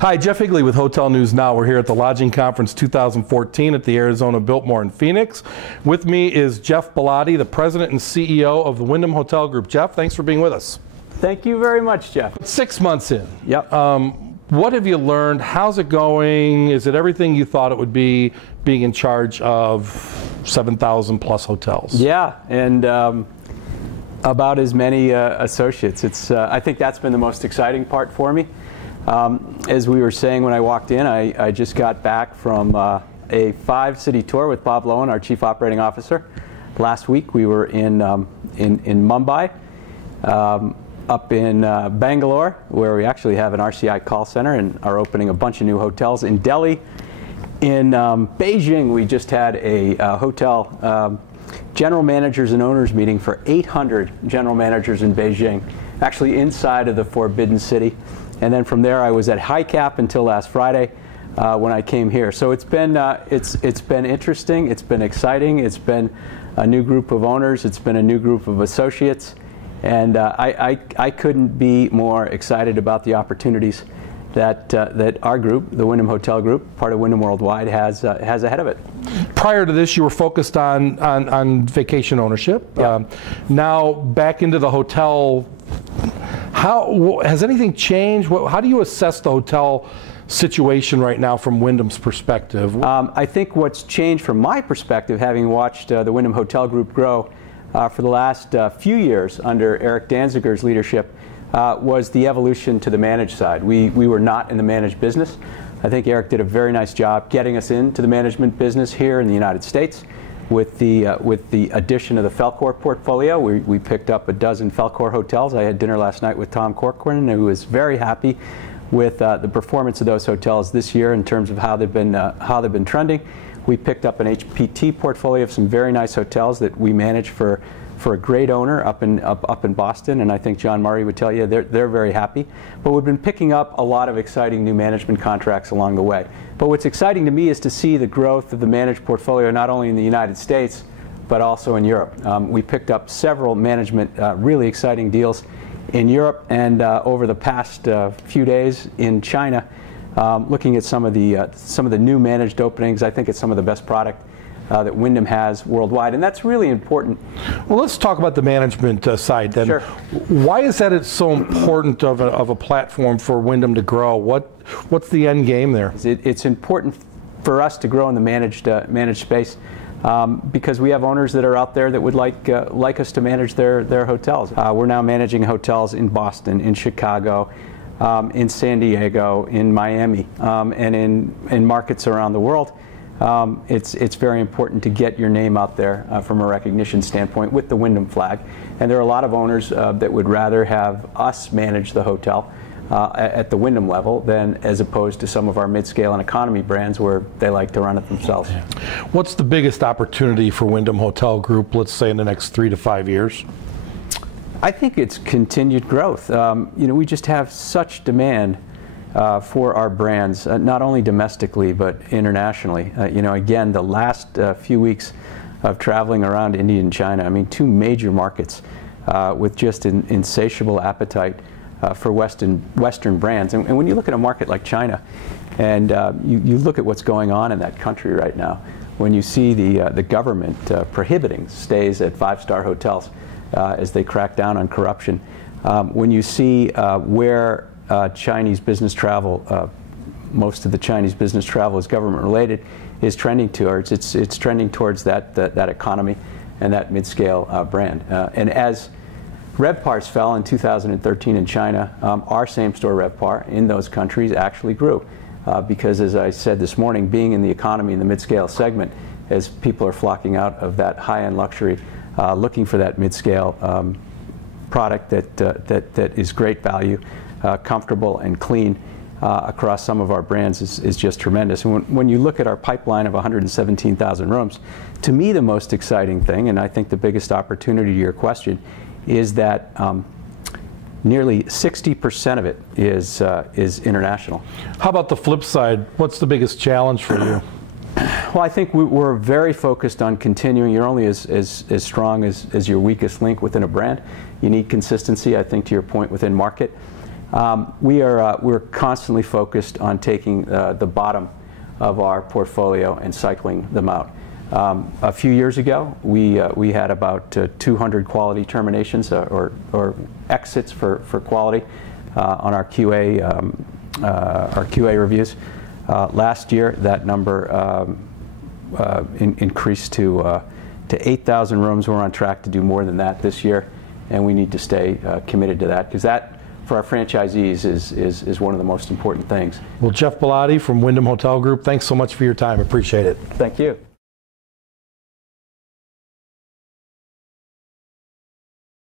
Hi, Jeff Higley with Hotel News Now. We're here at the Lodging Conference 2014 at the Arizona Biltmore in Phoenix. With me is Geoff Ballotti, the President and CEO of the Wyndham Hotel Group. Jeff, thanks for being with us. Thank you very much, Jeff. 6 months in. Yep. What have you learned? How's it going? Is it everything you thought it would be, being in charge of 7,000 plus hotels? Yeah, and about as many associates. I think that's been the most exciting part for me. As we were saying when I walked in, I just got back from a 5-city tour with Bob Lowen, our Chief Operating Officer. Last week we were in Mumbai, up in Bangalore, where we actually have an RCI call center and are opening a bunch of new hotels. In Delhi, in Beijing, we just had a hotel general managers and owners meeting for 800 general managers in Beijing, actually inside of the Forbidden City. And then from there, I was at HICAP until last Friday when I came here. So it's been interesting. It's been exciting. It's been a new group of owners. It's been a new group of associates. And I couldn't be more excited about the opportunities that our group, the Wyndham Hotel Group, part of Wyndham Worldwide, has ahead of it. Prior to this, you were focused on vacation ownership. Yep. Now back into the hotel. How has anything changed? How do you assess the hotel situation right now from Wyndham's perspective? I think what's changed from my perspective, having watched the Wyndham Hotel Group grow for the last few years under Eric Danziger's leadership, was the evolution to the managed side. We were not in the managed business. I think Eric did a very nice job getting us into the management business here in the United States. With the addition of the Felcor portfolio, we picked up a dozen Felcor hotels. I had dinner last night with Tom Corcoran, who was very happy with the performance of those hotels this year in terms of how they've been trending. We picked up an HPT portfolio of some very nice hotels that we manage for a great owner up in Boston, and I think John Murray would tell you they're very happy. But we've been picking up a lot of exciting new management contracts along the way. But what's exciting to me is to see the growth of the managed portfolio not only in the United States but also in Europe. We picked up several management really exciting deals in Europe, and over the past few days in China, looking at some of the new managed openings. I think it's some of the best product that Wyndham has worldwide, and that's really important. Well, let's talk about the management side then. Sure. Why is that it's so important of a platform for Wyndham to grow? What's the end game there? It's important for us to grow in the managed space because we have owners that are out there that would like us to manage their hotels. We're now managing hotels in Boston, in Chicago, in San Diego, in Miami, and in markets around the world. It's very important to get your name out there from a recognition standpoint with the Wyndham flag. And there are a lot of owners that would rather have us manage the hotel at the Wyndham level than as opposed to some of our mid-scale and economy brands where they like to run it themselves. What's the biggest opportunity for Wyndham Hotel Group, let's say in the next 3 to 5 years? I think it's continued growth. We just have such demand for our brands, not only domestically but internationally. Again, the last few weeks of traveling around India and China, I mean, 2 major markets with just an insatiable appetite for Western brands. And when you look at a market like China, and you look at what's going on in that country right now, when you see the government prohibiting stays at 5-star hotels as they crack down on corruption, when you see where Chinese business travel, most of the Chinese business travel is government related, is trending towards. It's trending towards that economy and that mid-scale brand. And as RevPARs fell in 2013 in China, our same-store RevPAR in those countries actually grew because, as I said this morning, being in the economy and the mid-scale segment, as people are flocking out of that high-end luxury, looking for that mid-scale product that is great value, comfortable and clean across some of our brands is just tremendous. And when you look at our pipeline of 117,000 rooms, to me the most exciting thing, and I think the biggest opportunity to your question, is that nearly 60% of it is international. How about the flip side? What's the biggest challenge for you? Well, I think we're very focused on continuing. You're only as strong as your weakest link within a brand. You need consistency, I think, to your point, within market. We're constantly focused on taking the bottom of our portfolio and cycling them out. A few years ago, we had about 200 quality terminations or exits for quality on our QA reviews. Last year, that number increased to 8,000 rooms. We're on track to do more than that this year, and we need to stay committed to that, because that, for our franchisees, is one of the most important things. Well, Geoff Ballotti from Wyndham Hotel Group, thanks so much for your time. Appreciate it. Thank you.